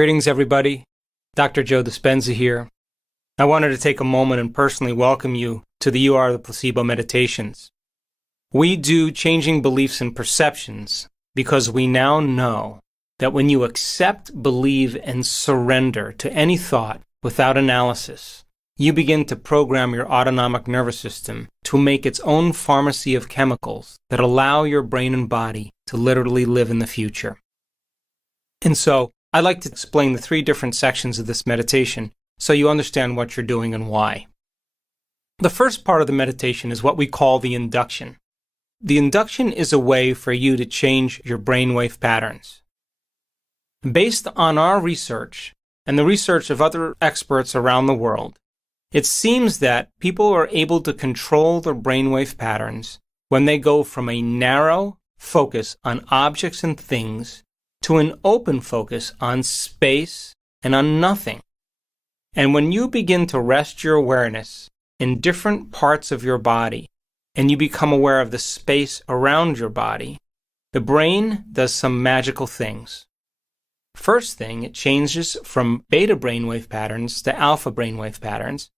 Greetings, everybody. Dr. Joe Dispenza here. I wanted to take a moment and personally welcome you to the You Are the Placebo meditations. We do changing beliefs and perceptions because we now know that when you accept, believe, and surrender to any thought without analysis, you begin to program your autonomic nervous system to make its own pharmacy of chemicals that allow your brain and body to literally live in the future. And so, I'd like to explain the 3 different sections of this meditation so you understand what you're doing and why. The first part of the meditation is what we call the induction. The induction is a way for you to change your brainwave patterns. Based on our research and the research of other experts around the world, it seems that people are able to control their brainwave patterns when they go from a narrow focus on objects and things to an open focus on space and on nothing. And when you begin to rest your awareness in different parts of your body, and you become aware of the space around your body, the brain does some magical things. First thing, it changes from beta brainwave patterns to alpha brainwave patterns.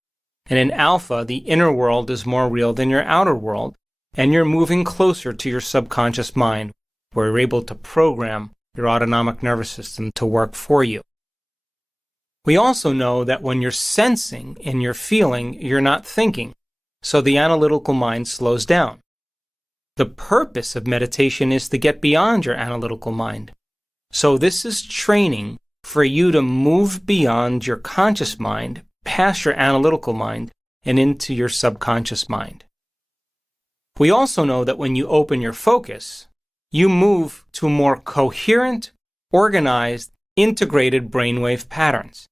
And in alpha, the inner world is more real than your outer world, and you're moving closer to your subconscious mind, where you're able to program your autonomic nervous system to work for you. We also know that when you're sensing and you're feeling, you're not thinking, so the analytical mind slows down. The purpose of meditation is to get beyond your analytical mind. So this is training for you to move beyond your conscious mind, past your analytical mind, and into your subconscious mind. We also know that when you open your focus, you move to more coherent, organized, integrated brainwave patterns.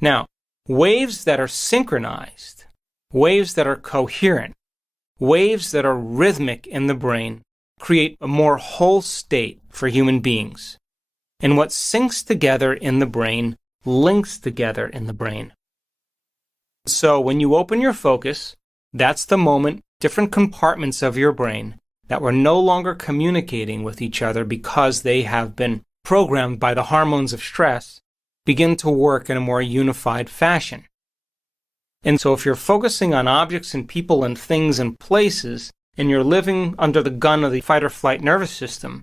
Now, waves that are synchronized, waves that are coherent, waves that are rhythmic in the brain create a more whole state for human beings. And what syncs together in the brain links together in the brain. So when you open your focus, that's the moment different compartments of your brain that were no longer communicating with each other because they have been programmed by the hormones of stress begin to work in a more unified fashion. And so if you're focusing on objects and people and things and places, and you're living under the gun of the fight or flight nervous system,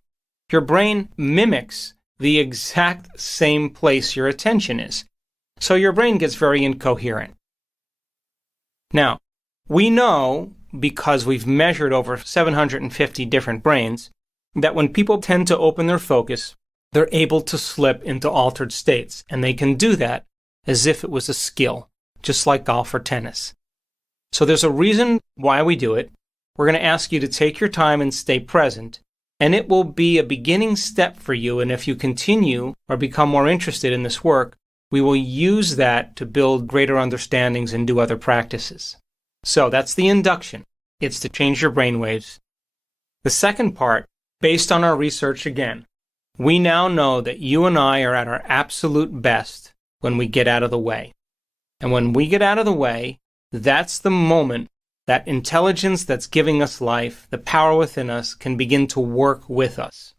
your brain mimics the exact same place your attention is. So your brain gets very incoherent. Now, we know, because we've measured over 750 different brains, that when people tend to open their focus, they're able to slip into altered states, and they can do that as if it was a skill, just like golf or tennis. So there's a reason why we do it. We're going to ask you to take your time and stay present, and it will be a beginning step for you, and if you continue or become more interested in this work, we will use that to build greater understandings and do other practices. So that's the induction. It's to change your brainwaves. The second part, based on our research again, we now know that you and I are at our absolute best when we get out of the way. And when we get out of the way, that's the moment that intelligence that's giving us life, the power within us, can begin to work with us.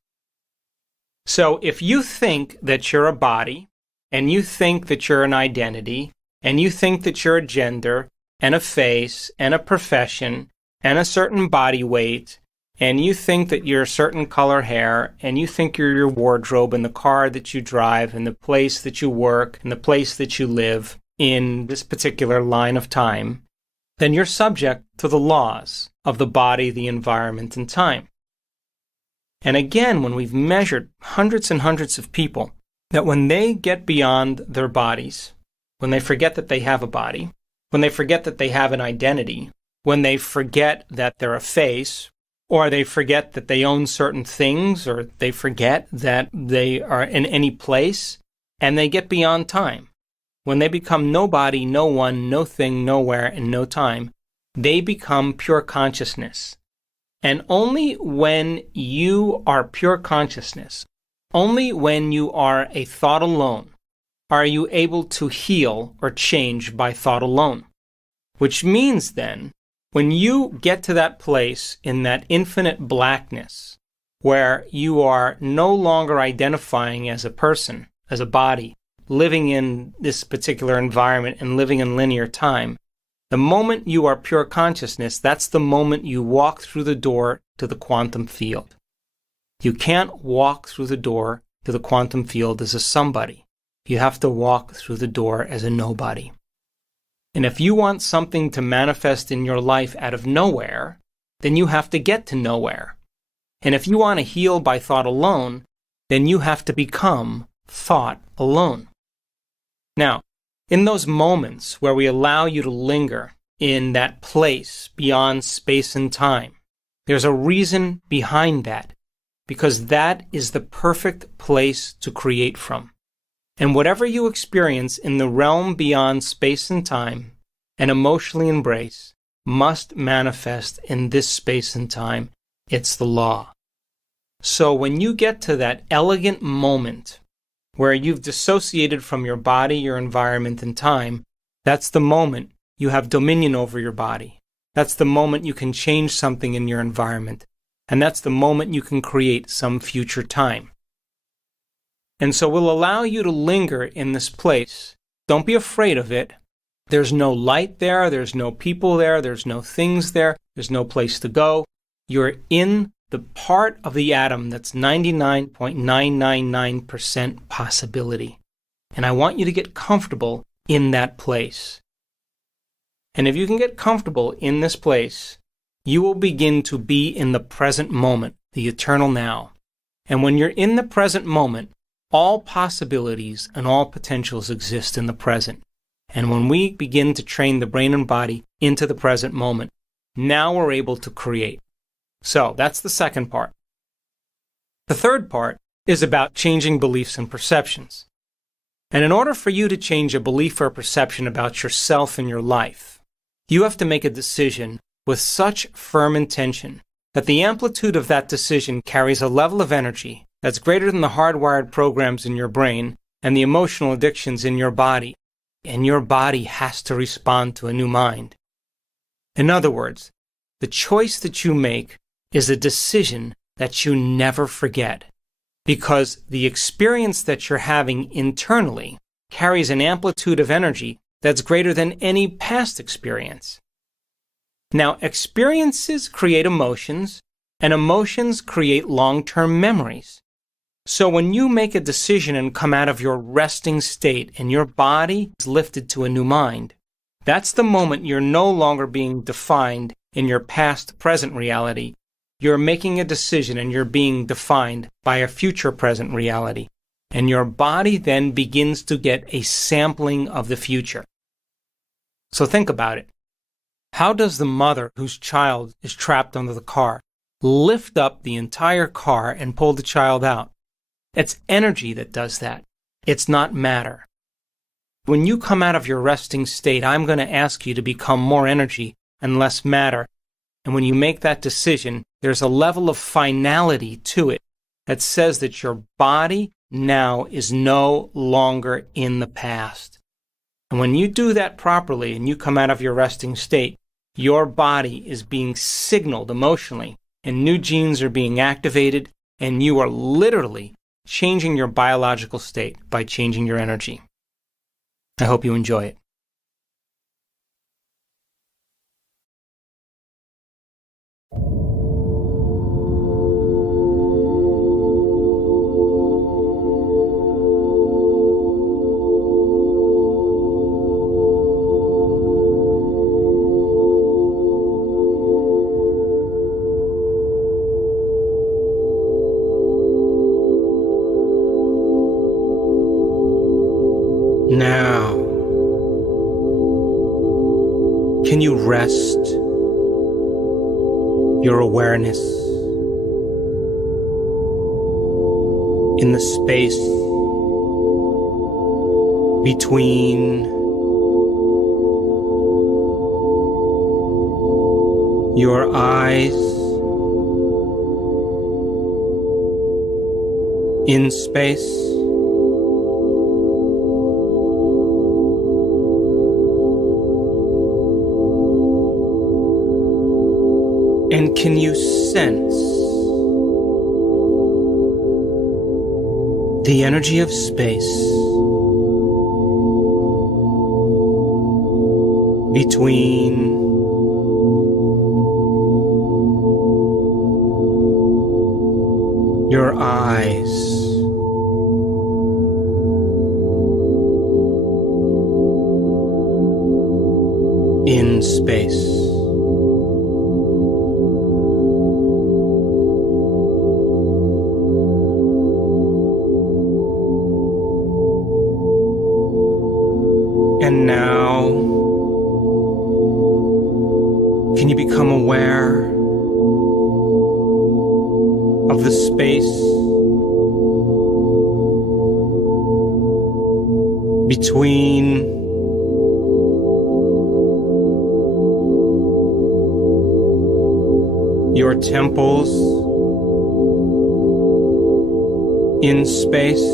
So if you think that you're a body, and you think that you're an identity, and you think that you're a gender, and a face, and a profession, and a certain body weight, and you think that you're a certain color hair, and you think you're your wardrobe, and the car that you drive, and the place that you work, and the place that you live in this particular line of time, then you're subject to the laws of the body, the environment, and time. And again, when we've measured hundreds and hundreds of people, that when they get beyond their bodies, when they forget that they have a body, when they forget that they have an identity, when they forget that they're a face, or they forget that they own certain things, or they forget that they are in any place, and they get beyond time. When they become nobody, no one, no thing, nowhere, and no time, they become pure consciousness. And only when you are pure consciousness, only when you are a thought alone, are you able to heal or change by thought alone. Which means then, when you get to that place in that infinite blackness, where you are no longer identifying as a person, as a body, living in this particular environment and living in linear time. The moment you are pure consciousness, that's the moment you walk through the door to the quantum field. You can't walk through the door to the quantum field as a somebody. You have to walk through the door as a nobody. And if you want something to manifest in your life out of nowhere, then you have to get to nowhere. And if you want to heal by thought alone, then you have to become thought alone. Now, in those moments where we allow you to linger in that place beyond space and time, there's a reason behind that, because that is the perfect place to create from. And whatever you experience in the realm beyond space and time and emotionally embrace must manifest in this space and time. It's the law. So when you get to that elegant moment where you've dissociated from your body, your environment, and time, that's the moment you have dominion over your body. That's the moment you can change something in your environment. And that's the moment you can create some future time. And so we'll allow you to linger in this place. Don't be afraid of it. There's no light there. There's no people there. There's no things there. There's no place to go. You're in the part of the atom that's 99.999% possibility. And I want you to get comfortable in that place. And if you can get comfortable in this place, you will begin to be in the present moment, the eternal now. And when you're in the present moment, all possibilities and all potentials exist in the present. And when we begin to train the brain and body into the present moment, now we're able to create. So that's the second part. The third part is about changing beliefs and perceptions. And in order for you to change a belief or perception about yourself and your life, you have to make a decision with such firm intention that the amplitude of that decision carries a level of energy that's greater than the hardwired programs in your brain and the emotional addictions in your body. And your body has to respond to a new mind. In other words, the choice that you make is a decision that you never forget, because the experience that you're having internally carries an amplitude of energy that's greater than any past experience. Now, experiences create emotions, and emotions create long-term memories. So when you make a decision and come out of your resting state and your body is lifted to a new mind, that's the moment you're no longer being defined in your past-present reality. You're making a decision and you're being defined by a future-present reality. And your body then begins to get a sampling of the future. So think about it. How does the mother whose child is trapped under the car lift up the entire car and pull the child out? It's energy that does that. It's not matter. When you come out of your resting state, I'm going to ask you to become more energy and less matter. And when you make that decision, there's a level of finality to it that says that your body now is no longer in the past. And when you do that properly and you come out of your resting state, your body is being signaled emotionally, and new genes are being activated, and you are literally changing your biological state by changing your energy. I hope you enjoy it. Now, can you rest your awareness in the space between your eyes in space? And can you sense the energy of space between your eyes. In space. And now, can you become aware of the space between your temples in space?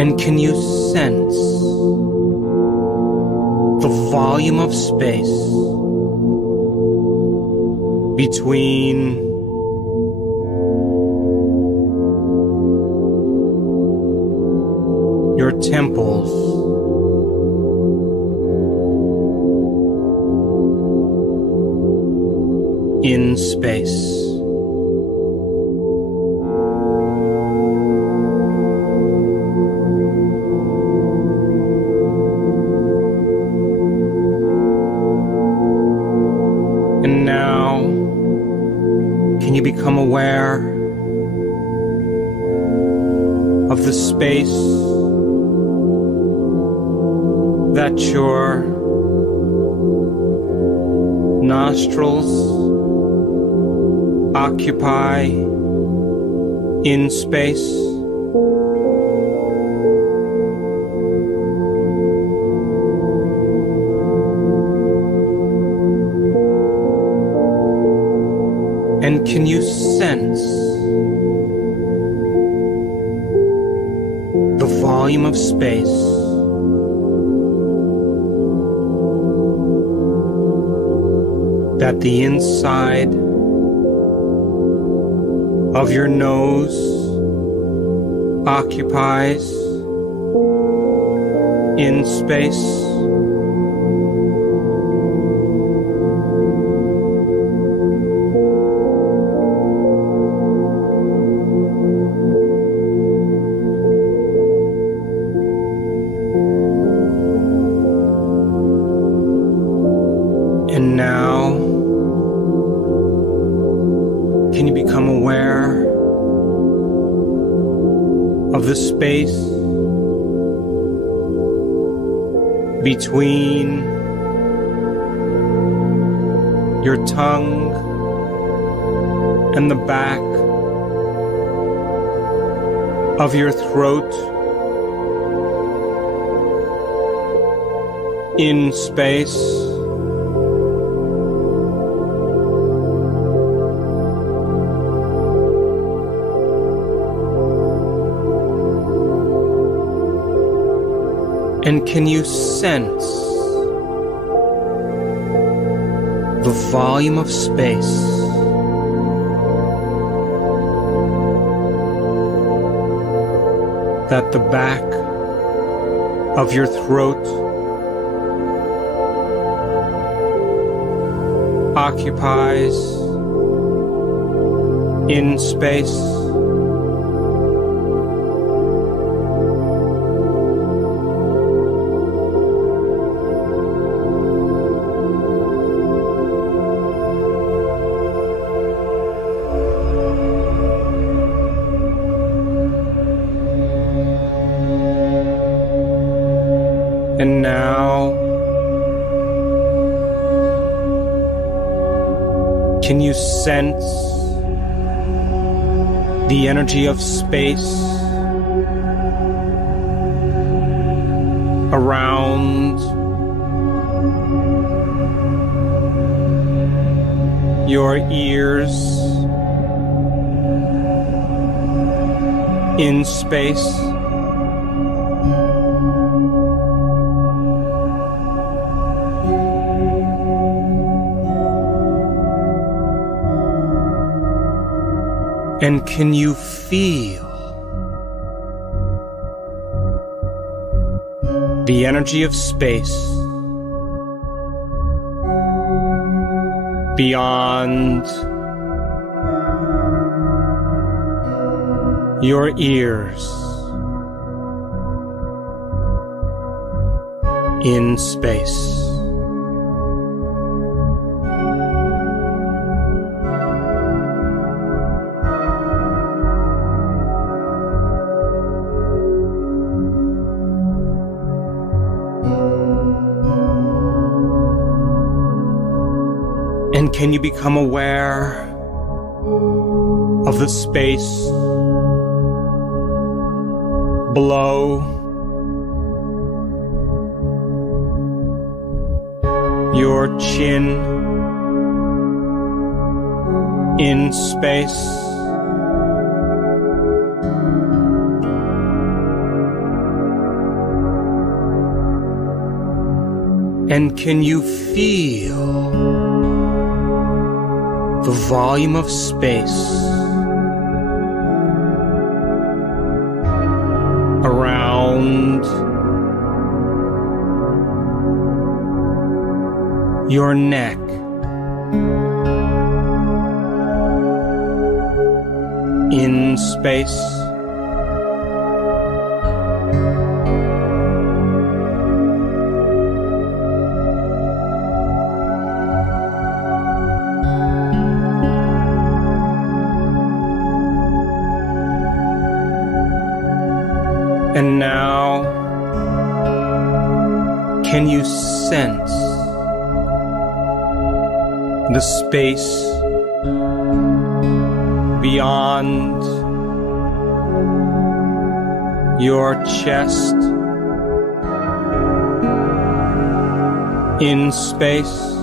And can you sense the volume of space between your temples in space? And now, can you become aware of the space that your nostrils occupy in space? And can you sense the volume of space that the inside of your nose occupies in space? And now, can you become aware of the space between your tongue and the back of your throat in space? And can you sense the volume of space that the back of your throat occupies in space? And now, can you sense the energy of space around your ears in space? And can you feel the energy of space beyond your ears in space. And can you become aware of the space below your chin in space? And can you feel the volume of space around your neck, in space? And now, can you sense the space beyond your chest in space?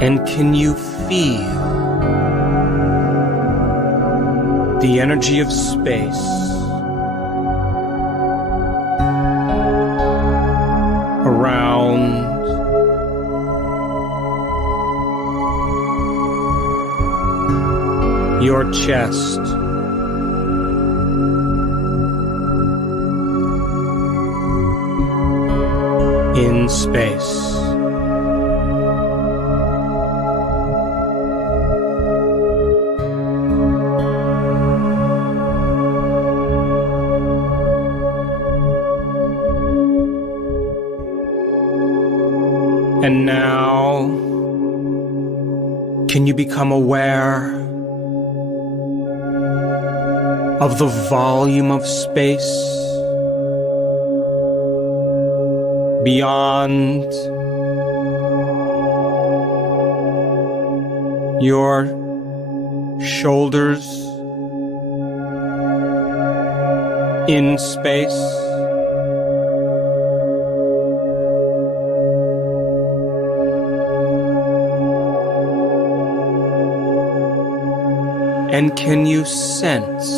And can you feel the energy of space around your chest in space? And now, can you become aware of the volume of space beyond your shoulders in space? And can you sense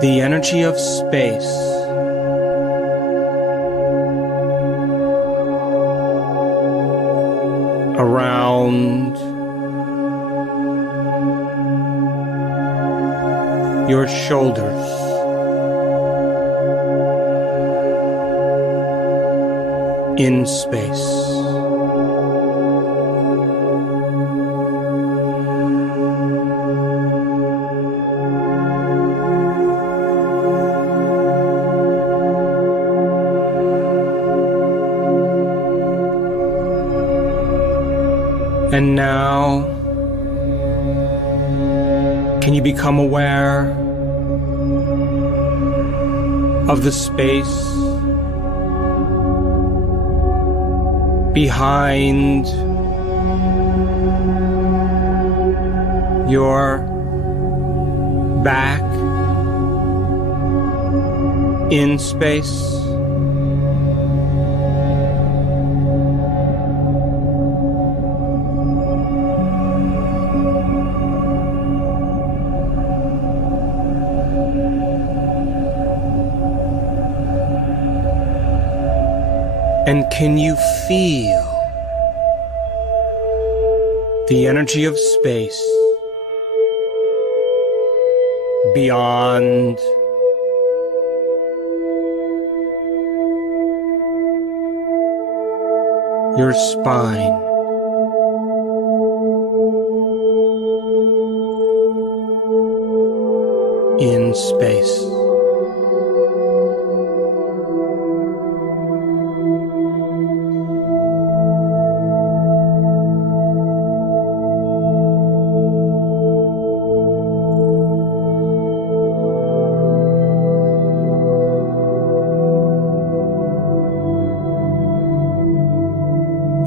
the energy of space around your shoulders in space? And now, can you become aware of the space behind your back in space? And can you feel the energy of space beyond your spine? In space.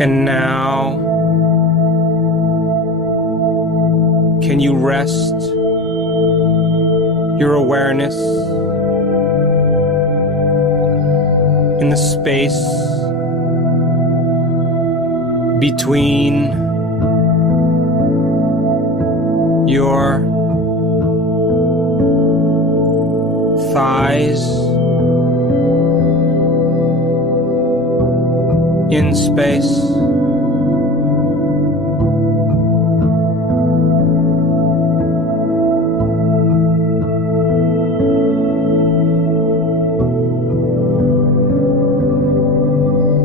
And now, can you rest your awareness in the space between your thighs in space?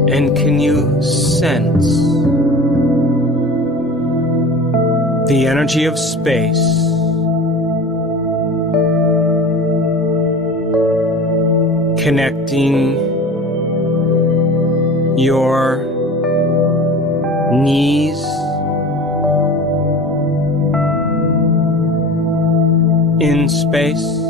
And can you sense the energy of space connecting your knees in space?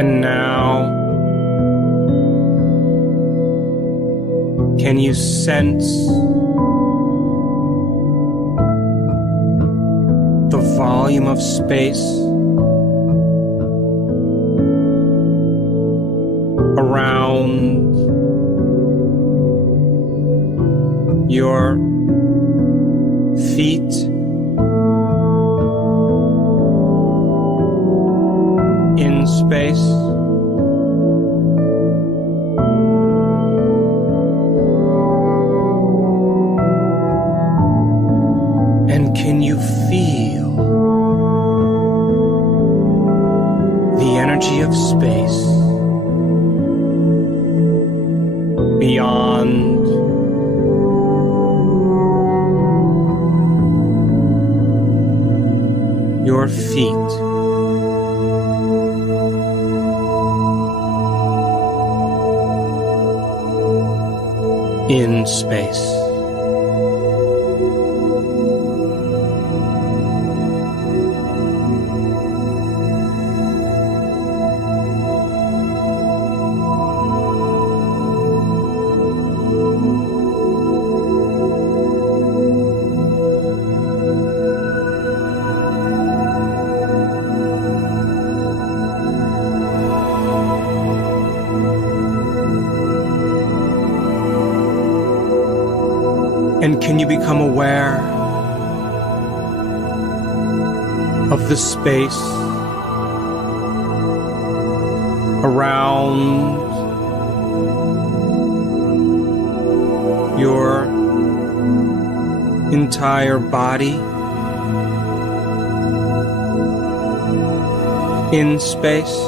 And now, can you sense the volume of space around your feet in space? And can you feel the energy of space beyond your feet? In space. And can you become aware of the space around your entire body in space?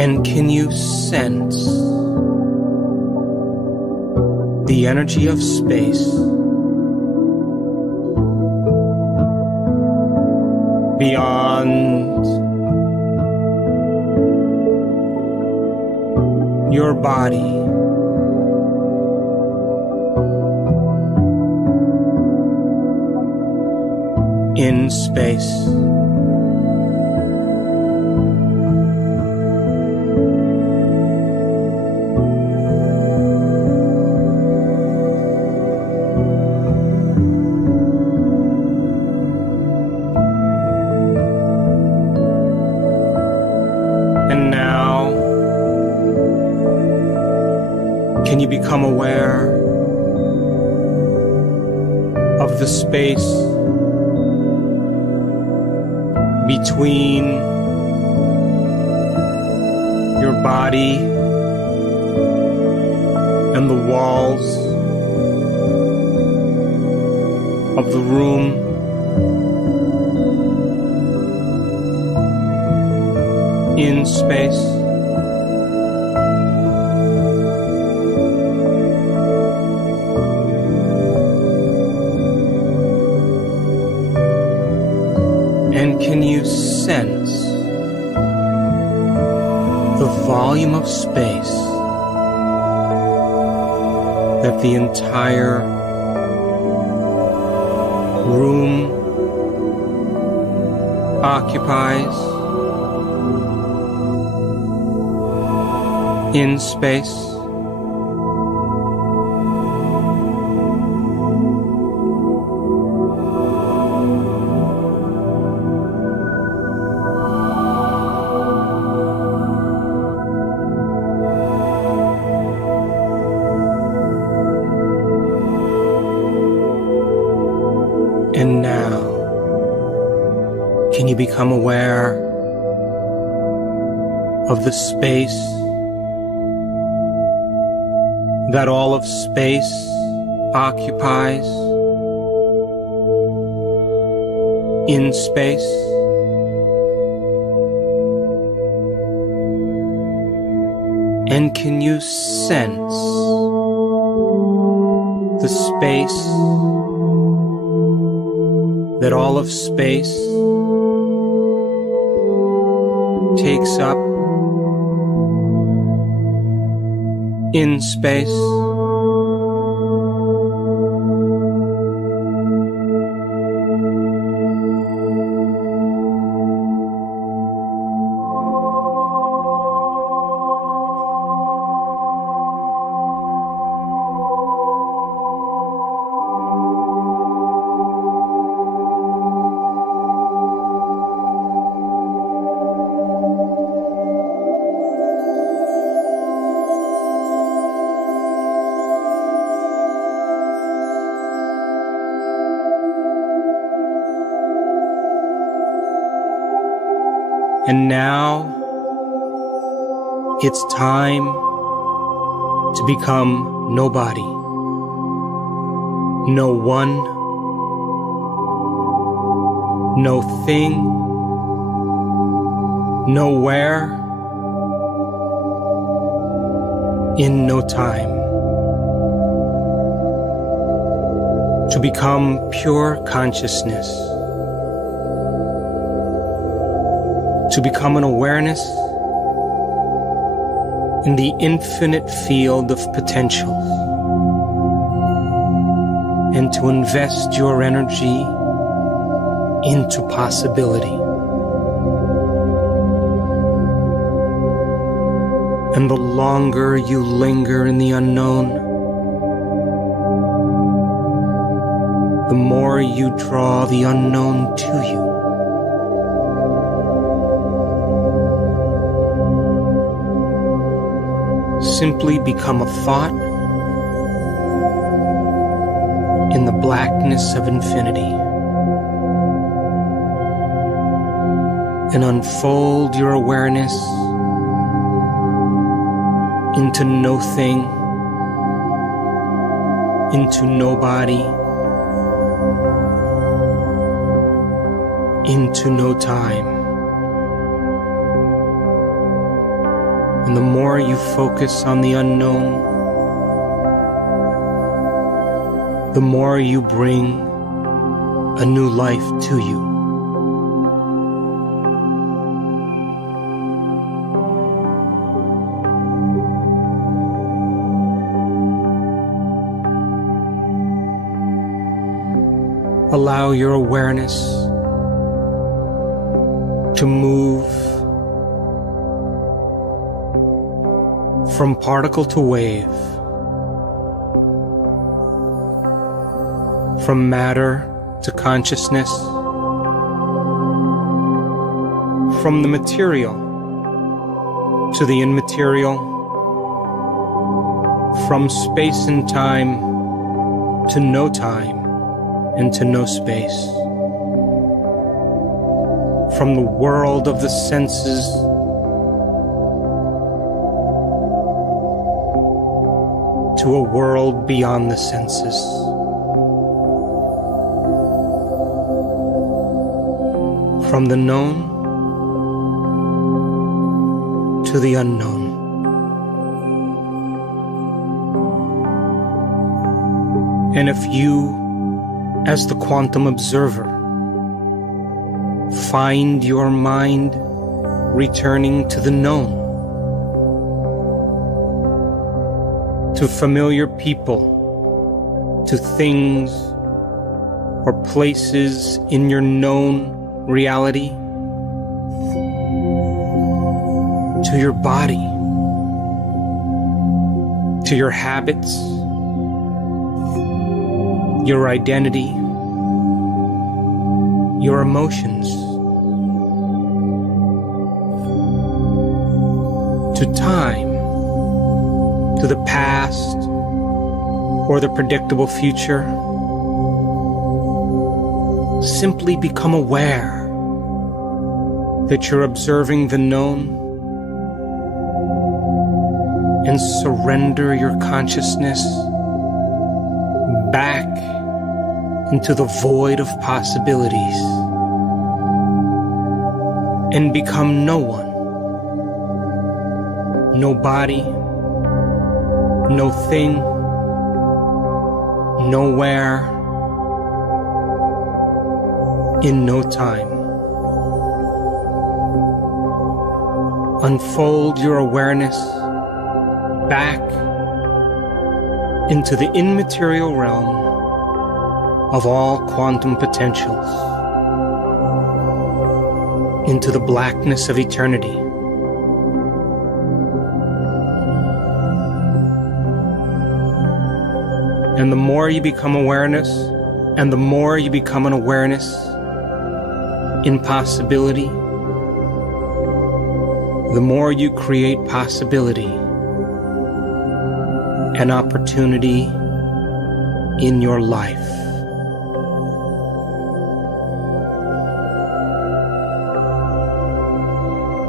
And can you sense the energy of space beyond your body in space? And now, can you become aware of the space between your body and the walls of the room? In space. And can you sense the volume of space that the entire room occupies in space? And now, can you become aware of the space that all of space occupies in space? And can you sense the space that all of space takes up in space? And now, it's time to become nobody. No one, no thing, nowhere, in no time. To become pure consciousness. To become an awareness in the infinite field of potential, and to invest your energy into possibility. And the longer you linger in the unknown, the more you draw the unknown to you. Simply become a thought in the blackness of infinity, and unfold your awareness into no thing, into nobody, into no time. And the more you focus on the unknown, the more you bring a new life to you. Allow your awareness to move from particle to wave, from matter to consciousness, from the material to the immaterial, from space and time to no time and to no space, from the world of the senses to a world beyond the senses. From the known to the unknown. And if you, as the quantum observer, find your mind returning to the known, to familiar people, to things or places in your known reality, to your body, to your habits, your identity, your emotions, to time, to the past or the predictable future. Simply become aware that you're observing the known and surrender your consciousness back into the void of possibilities and become no one, no body, no thing, nowhere, in no time. Unfold your awareness back into the immaterial realm of all quantum potentials, into the blackness of eternity. And the more you become awareness, and the more you become an awareness in possibility, the more you create possibility and opportunity in your life.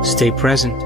Stay present.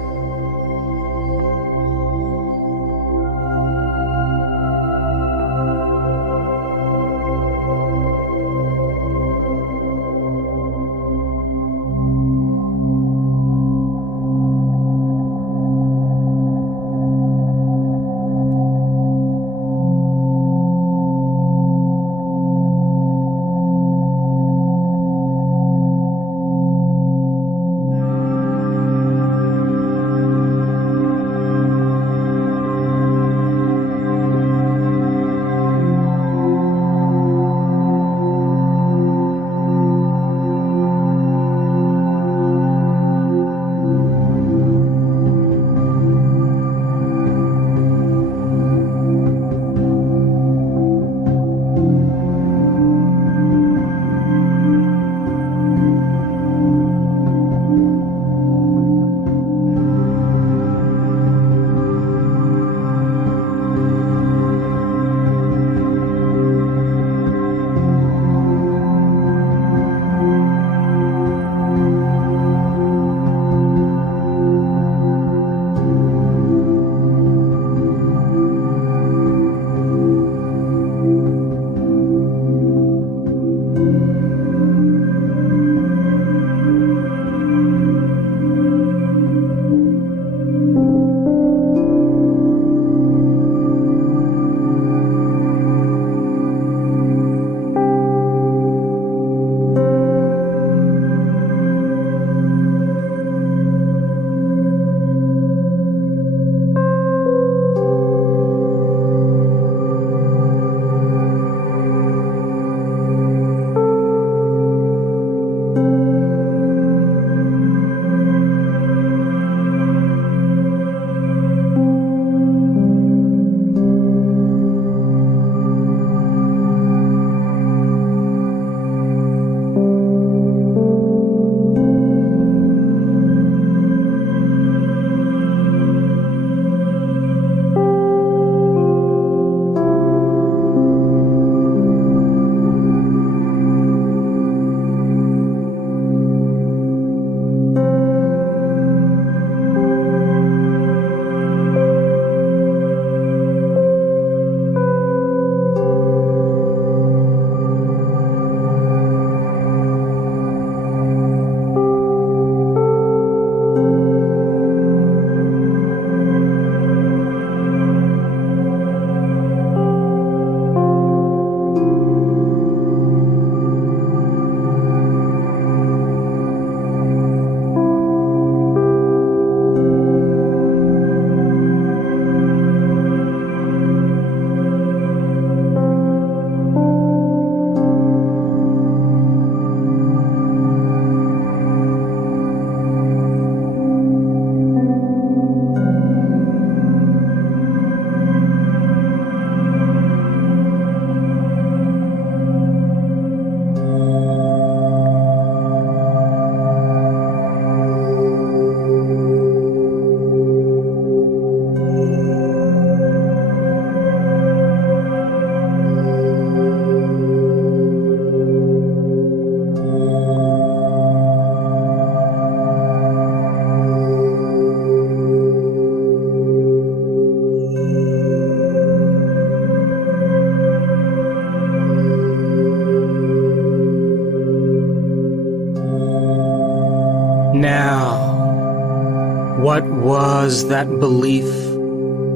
What was that belief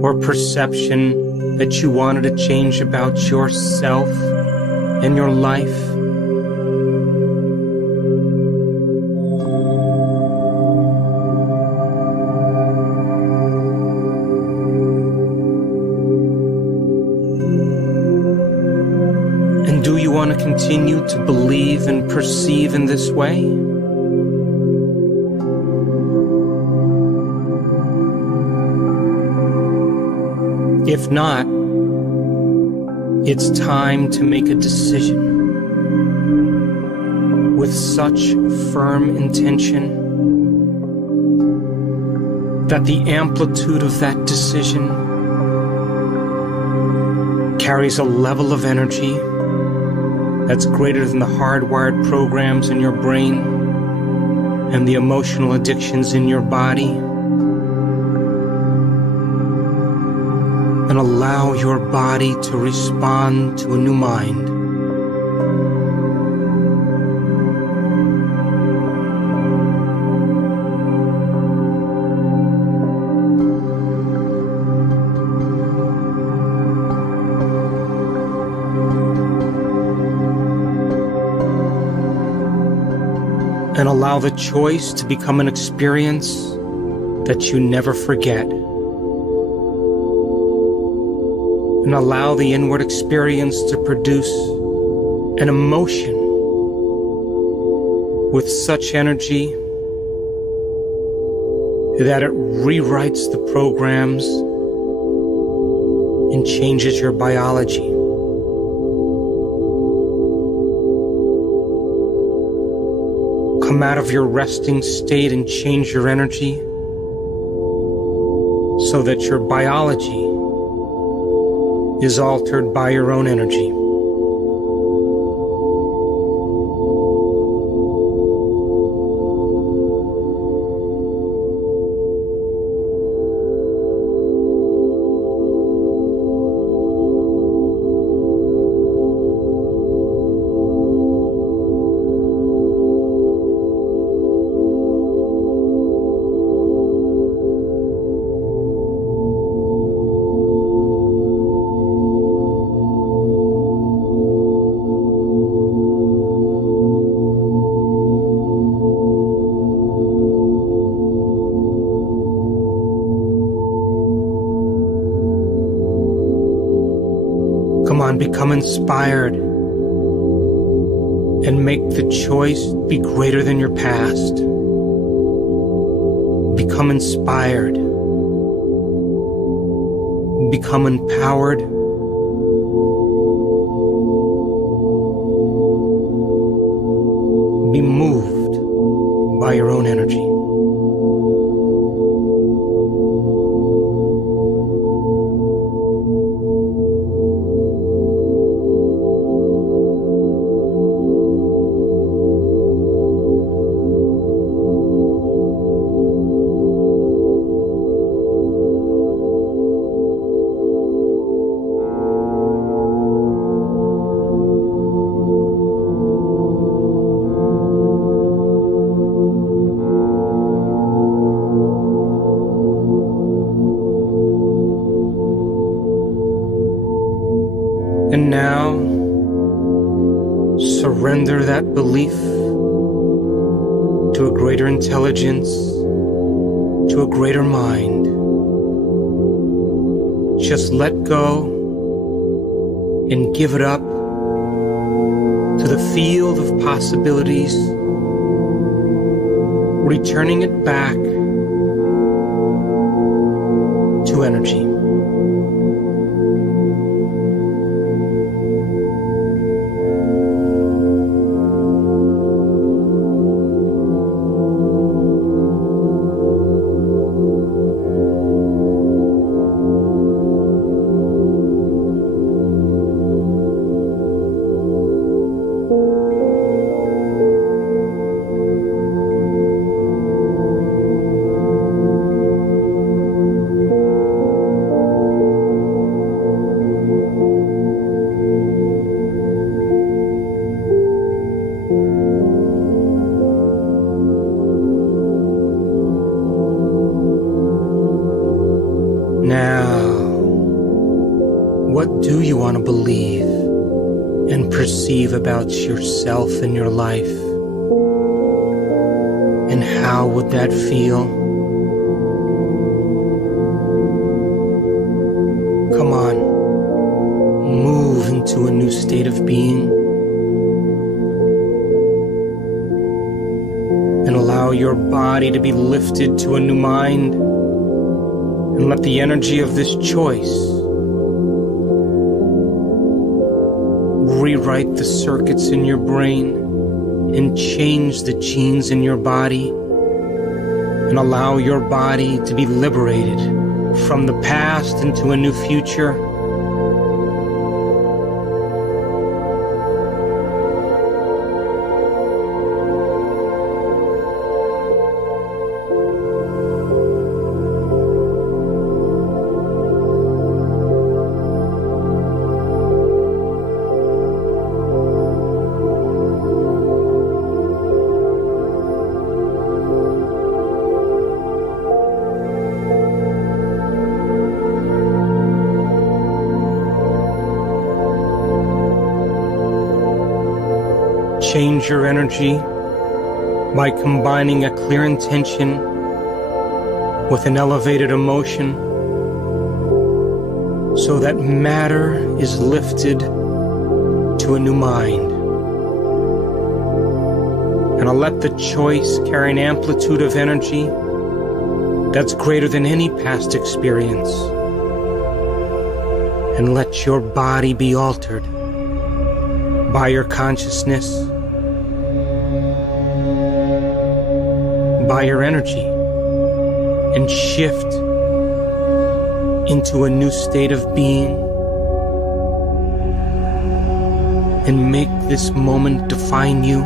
or perception that you wanted to change about yourself and your life? And do you want to continue to believe and perceive in this way? If not, it's time to make a decision with such firm intention that the amplitude of that decision carries a level of energy that's greater than the hardwired programs in your brain and the emotional addictions in your body. And allow your body to respond to a new mind. And allow the choice to become an experience that you never forget. And allow the inward experience to produce an emotion with such energy that it rewrites the programs and changes your biology. Come out of your resting state and change your energy so that your biology is altered by your own energy. Come on, become inspired and make the choice be greater than your past. Become inspired. Become empowered. Be moved by your own energy. And now, surrender that belief to a greater intelligence, to a greater mind. Just let go and give it up to the field of possibilities, returning it back to energy. Now, what do you want to believe and perceive about yourself and your life? And how would that feel? Come on, move into a new state of being and allow your body to be lifted to a new mind, and let the energy of this choice rewrite the circuits in your brain and change the genes in your body, and allow your body to be liberated from the past into a new future. Change your energy by combining a clear intention with an elevated emotion, so that matter is lifted to a new mind. And I'll let the choice carry an amplitude of energy that's greater than any past experience. And let your body be altered by your consciousness, by your energy, and shift into a new state of being, and make this moment define you.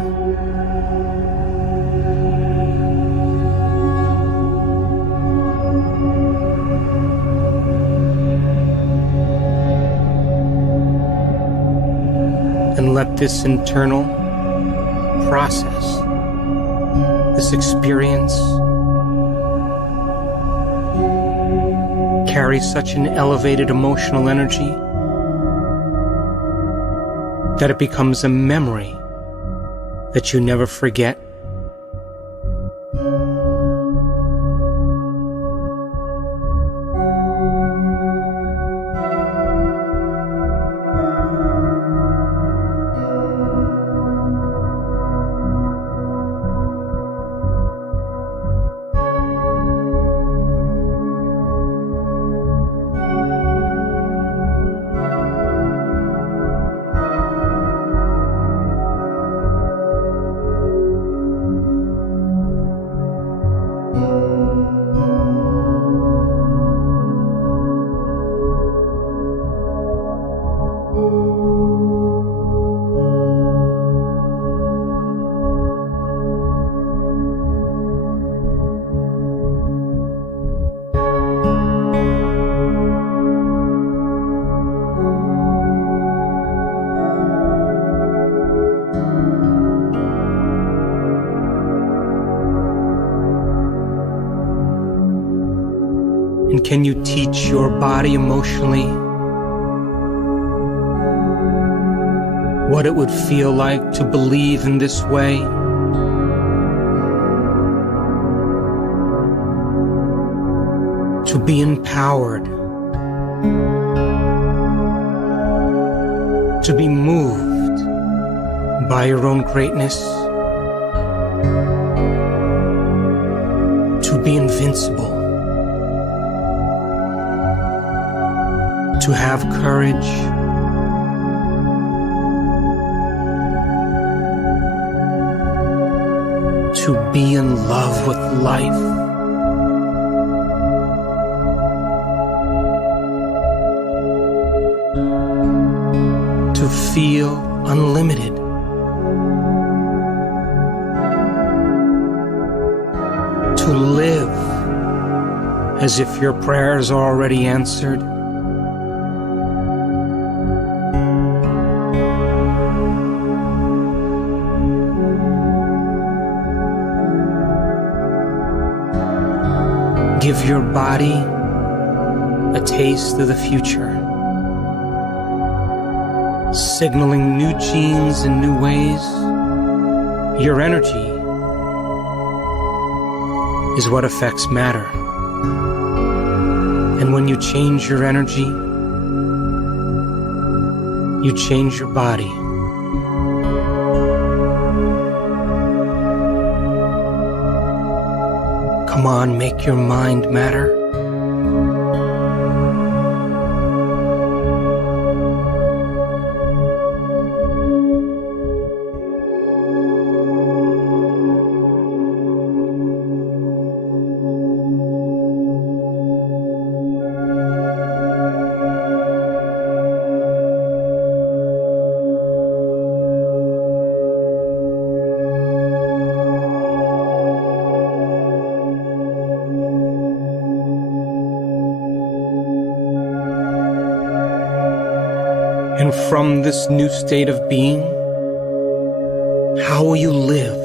And let this internal process, this experience, carry such an elevated emotional energy that it becomes a memory that you never forget. And can you teach your body emotionally what it would feel like to believe in this way? To be empowered, to be moved by your own greatness, to be invincible, to have courage, to be in love with life, to feel unlimited, to live as if your prayers are already answered, give your body a taste of the future, signaling new genes in new ways. Your energy is what affects matter. And when you change your energy, you change your body. Come on, make your mind matter. And from this new state of being, how will you live?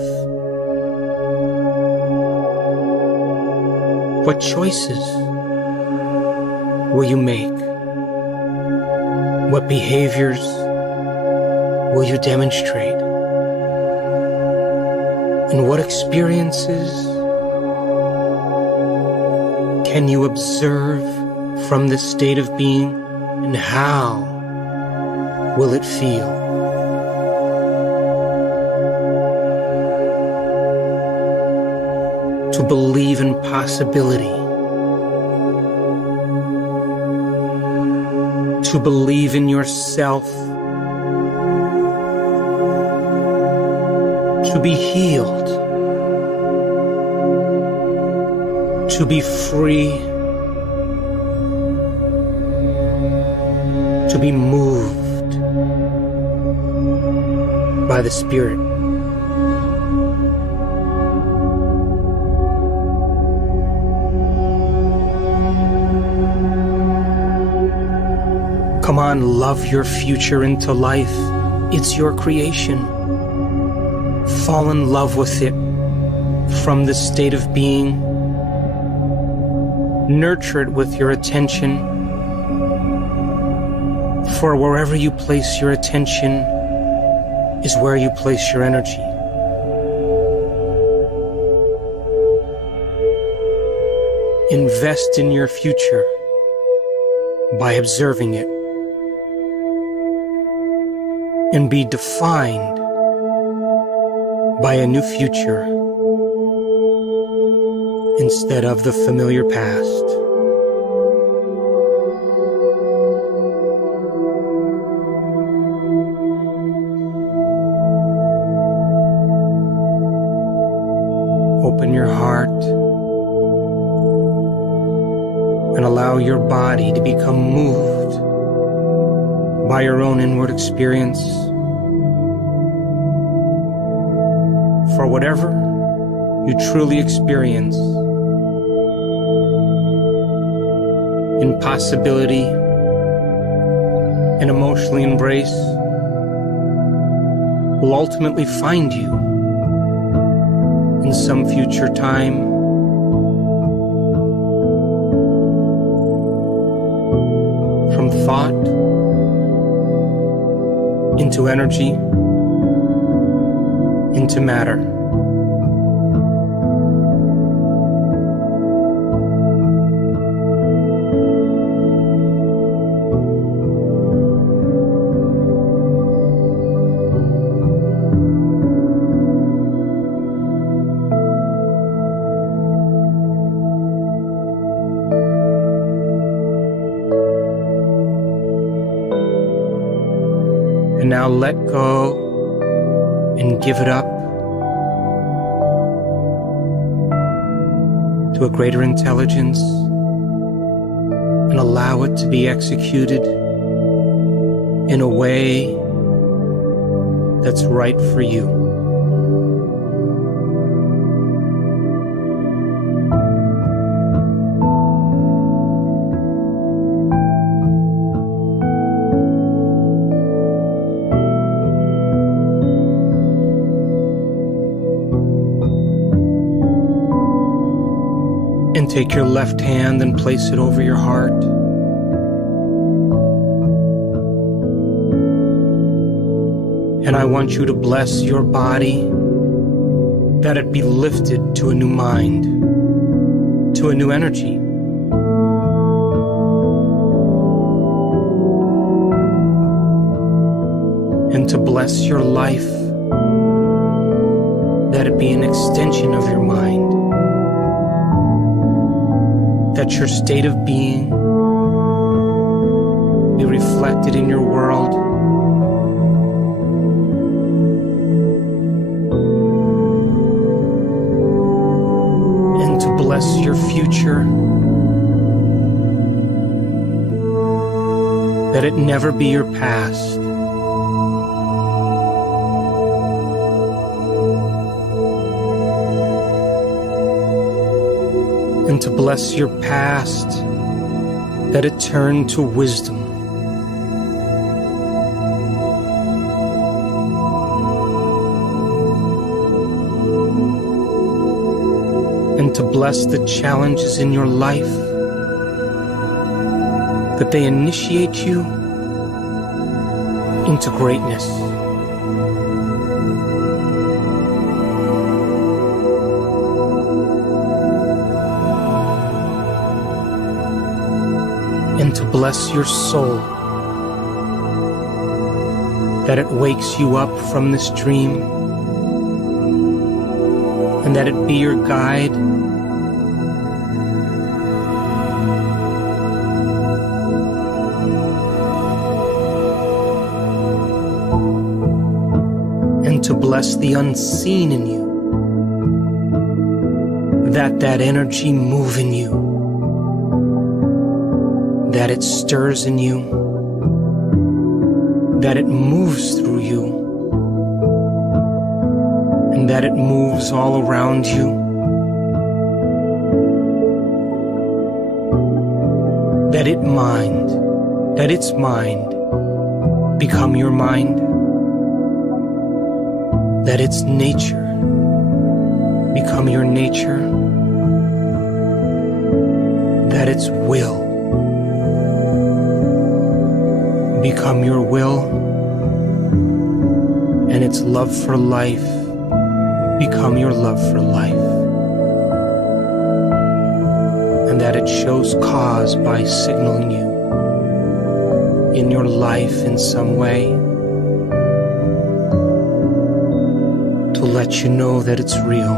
What choices will you make? What behaviors will you demonstrate? And what experiences can you observe from this state of being, and how will it feel? To believe in possibility, to believe in yourself, to be healed, to be free, to be moved by the Spirit. Come on, love your future into life. It's your creation. Fall in love with it from this state of being. Nurture it with your attention. For wherever you place your attention is where you place your energy. Invest in your future by observing it, and be defined by a new future instead of the familiar past. Open your heart and allow your body to become moved by your own inward experience. For whatever you truly experience in possibility and emotionally embrace will ultimately find you in some future time. From thought into energy, into matter. And now let go and give it up to a greater intelligence, and allow it to be executed in a way that's right for you. And take your left hand and place it over your heart. And I want you to bless your body, that it be lifted to a new mind, to a new energy. And to bless your life, that it be an extension of your mind, that your state of being be reflected in your world, and to bless your future, that it never be your past, and to bless your past, that it turn to wisdom, and to bless the challenges in your life, that they initiate you into greatness. And to bless your soul, that it wakes you up from this dream, and that it be your guide, and to bless the unseen in you, that energy move in you, that it stirs in you, that it moves through you, and that it moves all around you, that its mind become your mind, that its nature become your nature, that its will become your will, and its love for life become your love for life, and that it shows cause by signaling you in your life in some way to let you know that it's real.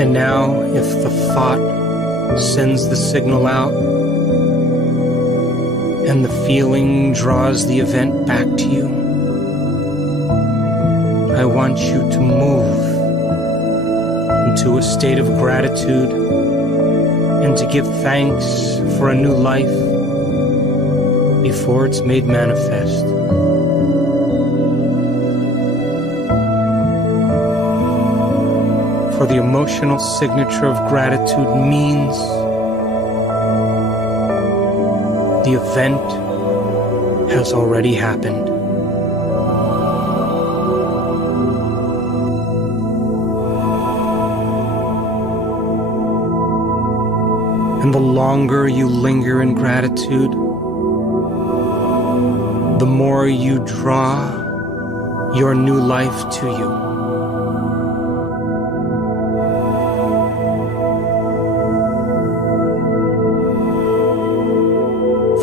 And now, if the thought sends the signal out, and the feeling draws the event back to you, I want you to move into a state of gratitude and to give thanks for a new life before it's made manifest. For the emotional signature of gratitude means the event has already happened. And the longer you linger in gratitude, the more you draw your new life to you.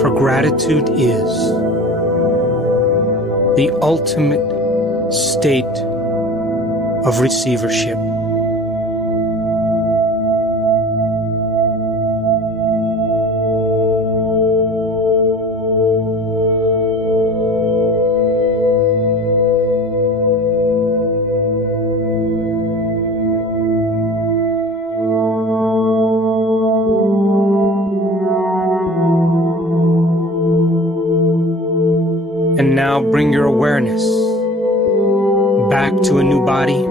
For gratitude is the ultimate state of receivership. And now bring your awareness back to a new body,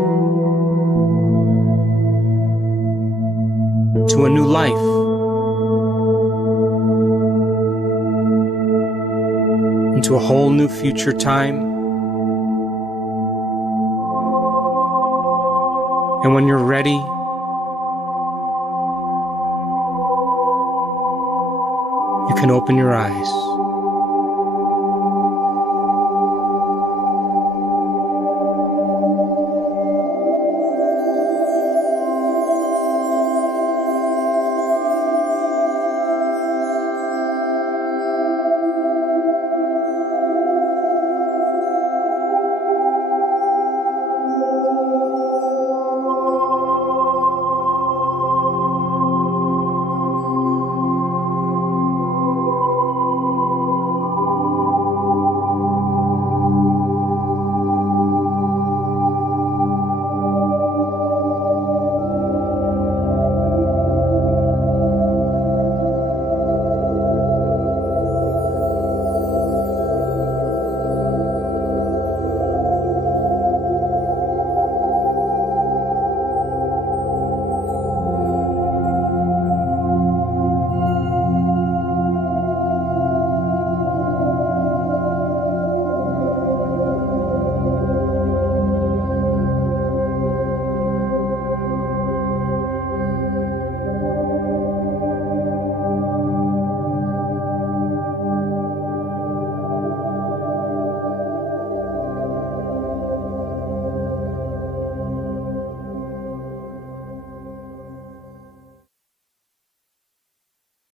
to a new life, into a whole new future time. And when you're ready, you can open your eyes.